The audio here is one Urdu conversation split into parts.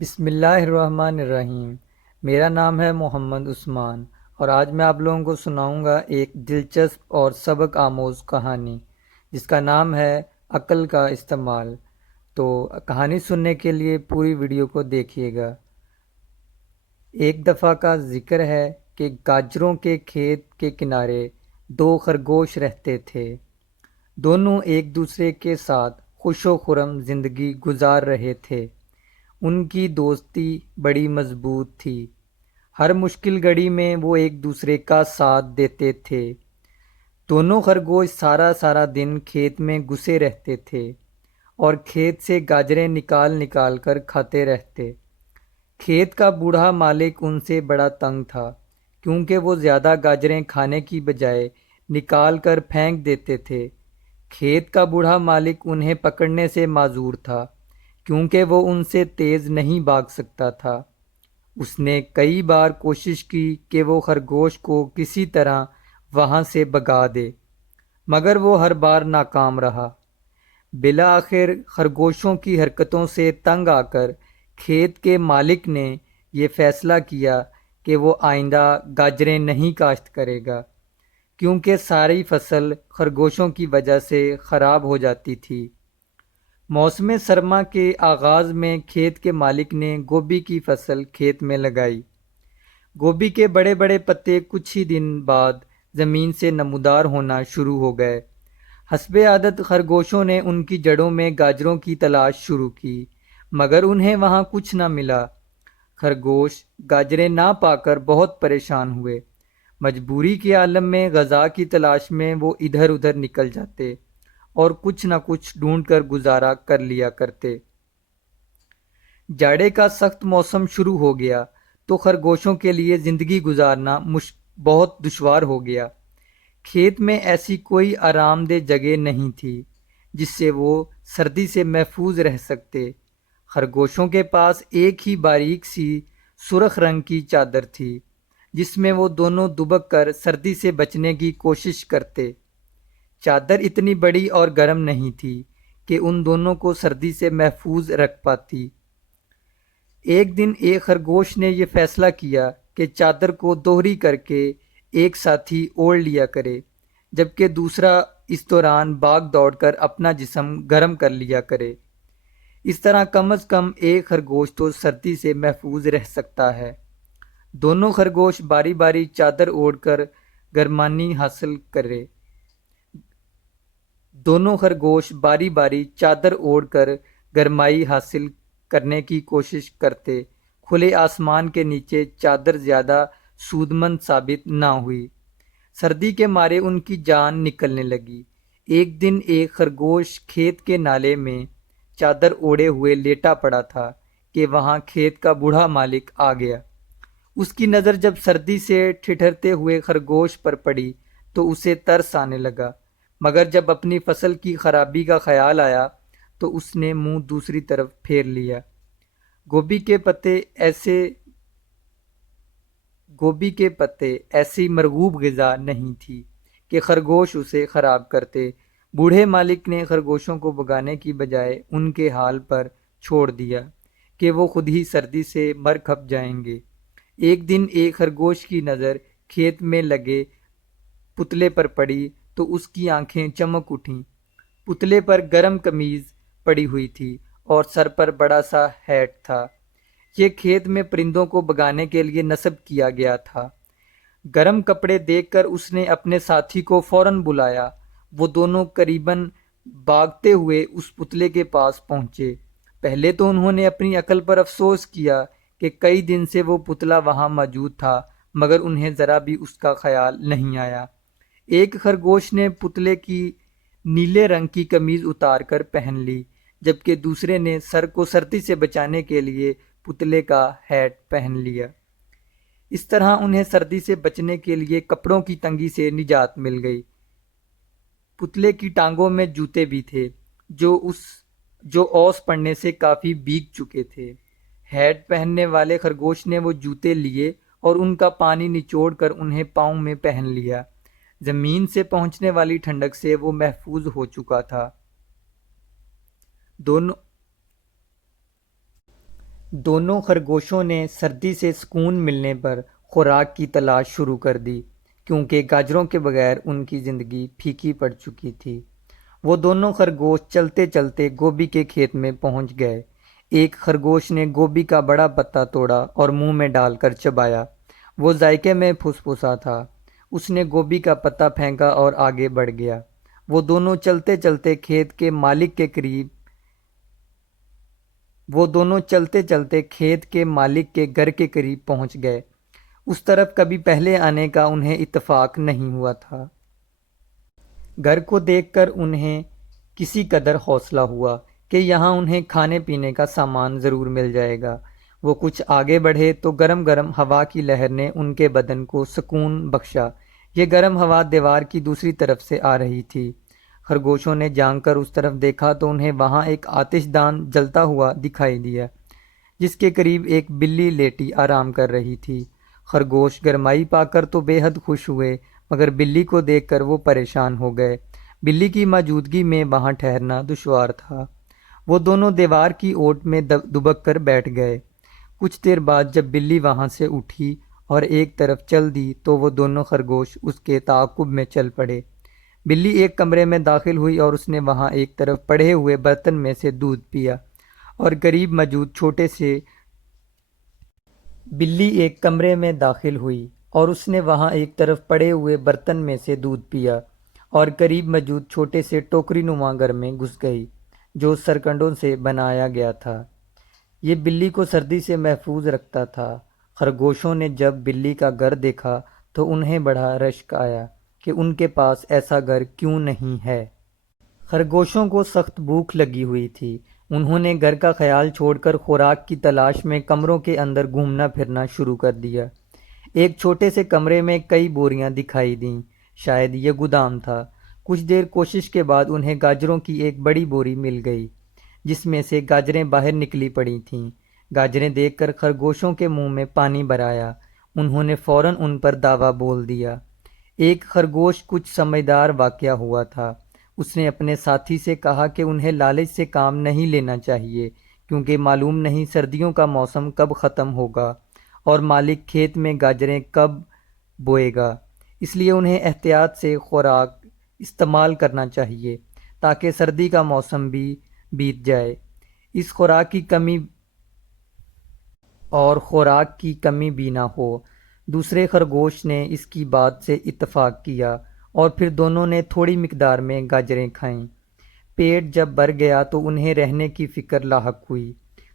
بسم اللہ الرحمن الرحیم۔ میرا نام ہے محمد عثمان اور آج میں آپ لوگوں کو سناؤں گا ایک دلچسپ اور سبق آموز کہانی جس کا نام ہے عقل کا استعمال۔ تو کہانی سننے کے لیے پوری ویڈیو کو دیکھیے گا۔ ایک دفعہ کا ذکر ہے کہ گاجروں کے کھیت کے کنارے دو خرگوش رہتے تھے۔ دونوں ایک دوسرے کے ساتھ خوش و خرم زندگی گزار رہے تھے۔ ان کی دوستی بڑی مضبوط تھی۔ ہر مشکل گھڑی میں وہ ایک دوسرے کا ساتھ دیتے تھے۔ دونوں خرگوش سارا دن کھیت میں گھسے رہتے تھے اور کھیت سے گاجریں نکال نکال کر کھاتے رہتے۔ کھیت کا بوڑھا مالک ان سے بڑا تنگ تھا کیونکہ وہ زیادہ گاجریں کھانے کی بجائے نکال کر پھینک دیتے تھے۔ کھیت کا بوڑھا مالک انہیں پکڑنے سے معذور تھا کیونکہ وہ ان سے تیز نہیں بھاگ سکتا تھا۔ اس نے کئی بار کوشش کی کہ وہ خرگوش کو کسی طرح وہاں سے بھگا دے، مگر وہ ہر بار ناکام رہا۔ بالآخر خرگوشوں کی حرکتوں سے تنگ آ کر کھیت کے مالک نے یہ فیصلہ کیا کہ وہ آئندہ گاجریں نہیں کاشت کرے گا کیونکہ ساری فصل خرگوشوں کی وجہ سے خراب ہو جاتی تھی۔ موسم سرما کے آغاز میں کھیت کے مالک نے گوبھی کی فصل کھیت میں لگائی۔ گوبھی کے بڑے بڑے پتے کچھ ہی دن بعد زمین سے نمودار ہونا شروع ہو گئے۔ حسب عادت خرگوشوں نے ان کی جڑوں میں گاجروں کی تلاش شروع کی، مگر انہیں وہاں کچھ نہ ملا۔ خرگوش گاجریں نہ پا کر بہت پریشان ہوئے۔ مجبوری کے عالم میں غذا کی تلاش میں وہ ادھر ادھر نکل جاتے اور کچھ نہ کچھ ڈھونڈ کر گزارا کر لیا کرتے۔ جاڑے کا سخت موسم شروع ہو گیا تو خرگوشوں کے لیے زندگی گزارنا بہت دشوار ہو گیا۔ کھیت میں ایسی کوئی آرام دہ جگہ نہیں تھی جس سے وہ سردی سے محفوظ رہ سکتے۔ خرگوشوں کے پاس ایک ہی باریک سی سرخ رنگ کی چادر تھی جس میں وہ دونوں دبک کر سردی سے بچنے کی کوشش کرتے۔ چادر اتنی بڑی اور گرم نہیں تھی کہ ان دونوں کو سردی سے محفوظ رکھ پاتی۔ ایک دن ایک خرگوش نے یہ فیصلہ کیا کہ چادر کو دوہری کر کے ایک ساتھی اوڑھ لیا کرے، جبکہ دوسرا اس دوران بھاگ دوڑ کر اپنا جسم گرم کر لیا کرے۔ اس طرح کم از کم ایک خرگوش تو سردی سے محفوظ رہ سکتا ہے۔ دونوں خرگوش باری باری چادر اوڑھ کر گرمانی حاصل کرے۔ دونوں خرگوش باری باری چادر اوڑھ کر گرمائی حاصل کرنے کی کوشش کرتے۔ کھلے آسمان کے نیچے چادر زیادہ سودمند ثابت نہ ہوئی۔ سردی کے مارے ان کی جان نکلنے لگی۔ ایک دن ایک خرگوش کھیت کے نالے میں چادر اوڑھے ہوئے لیٹا پڑا تھا کہ وہاں کھیت کا بوڑھا مالک آ گیا۔ اس کی نظر جب سردی سے ٹھٹھرتے ہوئے خرگوش پر پڑی تو اسے ترس آنے لگا، مگر جب اپنی فصل کی خرابی کا خیال آیا تو اس نے منہ دوسری طرف پھیر لیا۔ گوبھی کے پتے ایسی مرغوب غذا نہیں تھی کہ خرگوش اسے خراب کرتے۔ بوڑھے مالک نے خرگوشوں کو بھگانے کی بجائے ان کے حال پر چھوڑ دیا کہ وہ خود ہی سردی سے مر کھپ جائیں گے۔ ایک دن ایک خرگوش کی نظر کھیت میں لگے پتلے پر پڑی تو اس کی آنکھیں چمک اٹھیں۔ پتلے پر گرم قمیض پڑی ہوئی تھی اور سر پر بڑا سا ہیٹ تھا۔ یہ کھیت میں پرندوں کو بھگانے کے لیے نصب کیا گیا تھا۔ گرم کپڑے دیکھ کر اس نے اپنے ساتھی کو فوراً بلایا۔ وہ دونوں قریباً بھاگتے ہوئے اس پتلے کے پاس پہنچے۔ پہلے تو انہوں نے اپنی عقل پر افسوس کیا کہ کئی دن سے وہ پتلا وہاں موجود تھا، مگر انہیں ذرا بھی اس کا خیال نہیں آیا۔ ایک خرگوش نے پتلے کی نیلے رنگ کی قمیض اتار کر پہن لی، جبکہ دوسرے نے سر کو سردی سے بچانے کے لیے پتلے کا ہیٹ پہن لیا۔ اس طرح انہیں سردی سے بچنے کے لیے کپڑوں کی تنگی سے نجات مل گئی۔ پتلے کی ٹانگوں میں جوتے بھی تھے جو اوس پڑنے سے کافی بھیگ چکے تھے۔ ہیٹ پہننے والے خرگوش نے وہ جوتے لیے اور ان کا پانی نچوڑ کر انہیں پاؤں میں پہن لیا۔ زمین سے پہنچنے والی ٹھنڈک سے وہ محفوظ ہو چکا تھا۔ دونوں خرگوشوں نے سردی سے سکون ملنے پر خوراک کی تلاش شروع کر دی، کیونکہ گاجروں کے بغیر ان کی زندگی پھیکی پڑ چکی تھی۔ وہ دونوں خرگوش چلتے چلتے گوبھی کے کھیت میں پہنچ گئے۔ ایک خرگوش نے گوبھی کا بڑا پتا توڑا اور منہ میں ڈال کر چبایا۔ وہ ذائقے میں پھسپھسا تھا۔ اس نے گوبھی کا پتا پھینکا اور آگے بڑھ گیا۔ وہ دونوں چلتے چلتے کھیت کے مالک کے گھر کے قریب پہنچ گئے۔ اس طرف کبھی پہلے آنے کا انہیں اتفاق نہیں ہوا تھا۔ گھر کو دیکھ کر انہیں کسی قدر حوصلہ ہوا کہ یہاں انہیں کھانے پینے کا سامان ضرور مل جائے گا۔ وہ کچھ آگے بڑھے تو گرم گرم ہوا کی لہر نے ان کے بدن کو سکون بخشا۔ یہ گرم ہوا دیوار کی دوسری طرف سے آ رہی تھی۔ خرگوشوں نے جھانک کر اس طرف دیکھا تو انہیں وہاں ایک آتش دان جلتا ہوا دکھائی دیا، جس کے قریب ایک بلی لیٹی آرام کر رہی تھی۔ خرگوش گرمائی پا کر تو بے حد خوش ہوئے، مگر بلی کو دیکھ کر وہ پریشان ہو گئے۔ بلی کی موجودگی میں وہاں ٹھہرنا دشوار تھا۔ وہ دونوں دیوار کی اوٹ میں دبک کر بیٹھ گئے۔ کچھ دیر بعد جب بلی وہاں سے اٹھی اور ایک طرف چل دی تو وہ دونوں خرگوش اس کے تعاقب میں چل پڑے۔ بلی ایک کمرے میں داخل ہوئی اور اس نے وہاں ایک طرف پڑے ہوئے برتن میں سے دودھ پیا اور قریب موجود چھوٹے سے ٹوکری نما گھر میں گھس گئی جو سرکنڈوں سے بنایا گیا تھا۔ یہ بلی کو سردی سے محفوظ رکھتا تھا۔ خرگوشوں نے جب بلی کا گھر دیکھا تو انہیں بڑا رشک آیا کہ ان کے پاس ایسا گھر کیوں نہیں ہے۔ خرگوشوں کو سخت بھوک لگی ہوئی تھی۔ انہوں نے گھر کا خیال چھوڑ کر خوراک کی تلاش میں کمروں کے اندر گھومنا پھرنا شروع کر دیا۔ ایک چھوٹے سے کمرے میں کئی بوریاں دکھائی دیں، شاید یہ گودام تھا۔ کچھ دیر کوشش کے بعد انہیں گاجروں کی ایک بڑی بوری مل گئی، جس میں سے گاجریں باہر نکلی پڑی تھیں۔ گاجریں دیکھ کر خرگوشوں کے منہ میں پانی بھر آیا۔ انہوں نے فوراً ان پر دعویٰ بول دیا۔ ایک خرگوش کچھ سمجھدار واقعہ ہوا تھا۔ اس نے اپنے ساتھی سے کہا کہ انہیں لالچ سے کام نہیں لینا چاہیے، کیونکہ معلوم نہیں سردیوں کا موسم کب ختم ہوگا اور مالک کھیت میں گاجریں کب بوئے گا۔ اس لیے انہیں احتیاط سے خوراک استعمال کرنا چاہیے تاکہ سردی کا موسم بھی بیت جائے۔ اس خوراک کی کمی بھی نہ ہو۔ دوسرے خرگوش نے اس کی بات سے اتفاق کیا اور پھر دونوں نے تھوڑی مقدار میں گاجریں کھائیں۔ پیٹ جب بھر گیا تو انہیں رہنے کی فکر لاحق ہوئی۔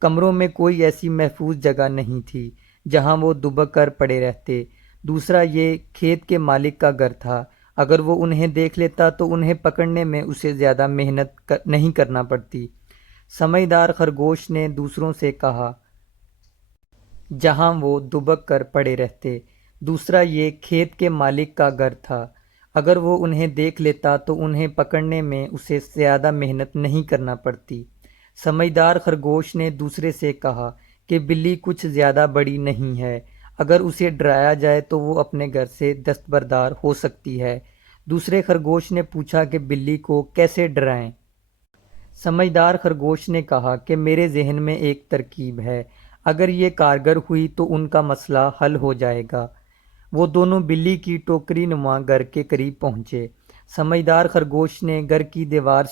کمروں میں کوئی ایسی محفوظ جگہ نہیں تھی جہاں وہ دبک کر پڑے رہتے۔ دوسرا یہ کھیت کے مالک کا گھر تھا۔ اگر وہ انہیں دیکھ لیتا تو انہیں پکڑنے میں اسے زیادہ محنت نہیں کرنا پڑتی۔ سمجھدار خرگوش نے دوسروں سے کہا، جہاں وہ دبک کر پڑے رہتے۔ دوسرا یہ کھیت کے مالک کا گھر تھا۔ اگر وہ انہیں دیکھ لیتا تو انہیں پکڑنے میں اسے زیادہ محنت نہیں کرنا پڑتی۔ سمجھدار خرگوش نے دوسرے سے کہا کہ بلی کچھ زیادہ بڑی نہیں ہے۔ اگر اسے ڈرایا جائے تو وہ اپنے گھر سے دستبردار ہو سکتی ہے۔ دوسرے خرگوش نے پوچھا کہ بلی کو کیسے ڈرائیں؟ سمجھدار خرگوش نے کہا کہ میرے ذہن میں ایک ترکیب ہے، اگر یہ کارگر ہوئی تو ان کا مسئلہ حل ہو جائے گا۔ وہ دونوں بلی کی ٹوکری نما گھر کے قریب پہنچے۔ سمجھدار خرگوش نے گھر کی دیوار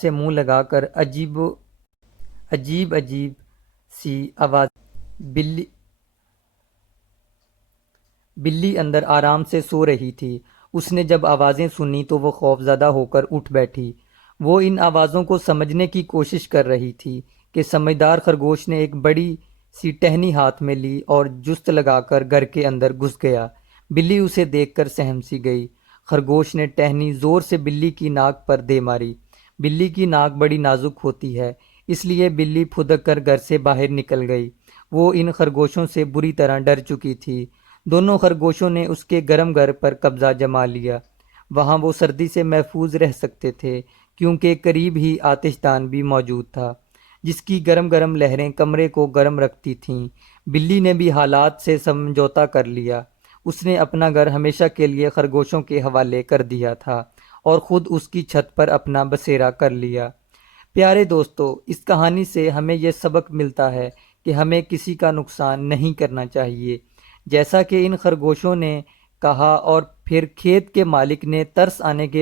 سے منہ لگا کر عجیب سی آواز بلی اندر آرام سے سو رہی تھی۔ اس نے جب آوازیں سنی تو وہ خوف زدہ ہو کر اٹھ بیٹھی۔ وہ ان آوازوں کو سمجھنے کی کوشش کر رہی تھی کہ سمجھدار خرگوش نے ایک بڑی سی ٹہنی ہاتھ میں لی اور جست لگا کر گھر کے اندر گھس گیا۔ بلی اسے دیکھ کر سہم سی گئی۔ خرگوش نے ٹہنی زور سے بلی کی ناک پر دے ماری۔ بلی کی ناک بڑی نازک ہوتی ہے، اس لیے بلی پھدک کر گھر سے باہر نکل گئی۔ وہ ان خرگوشوں سے بری طرح ڈر چکی تھی۔ دونوں خرگوشوں نے اس کے گرم گھر پر قبضہ جما لیا۔ وہاں وہ سردی سے محفوظ رہ سکتے تھے، کیونکہ قریب ہی آتش دان بھی موجود تھا، جس کی گرم گرم لہریں کمرے کو گرم رکھتی تھیں۔ بلی نے بھی حالات سے سمجھوتا کر لیا۔ اس نے اپنا گھر ہمیشہ کے لیے خرگوشوں کے حوالے کر دیا تھا اور خود اس کی چھت پر اپنا بسیرا کر لیا۔ پیارے دوستو، اس کہانی سے ہمیں یہ سبق ملتا ہے کہ ہمیں کسی کا نقصان نہیں کرنا چاہیے، جیسا کہ ان خرگوشوں نے کہا، اور پھر کھیت کے مالک نے ترس آنے کے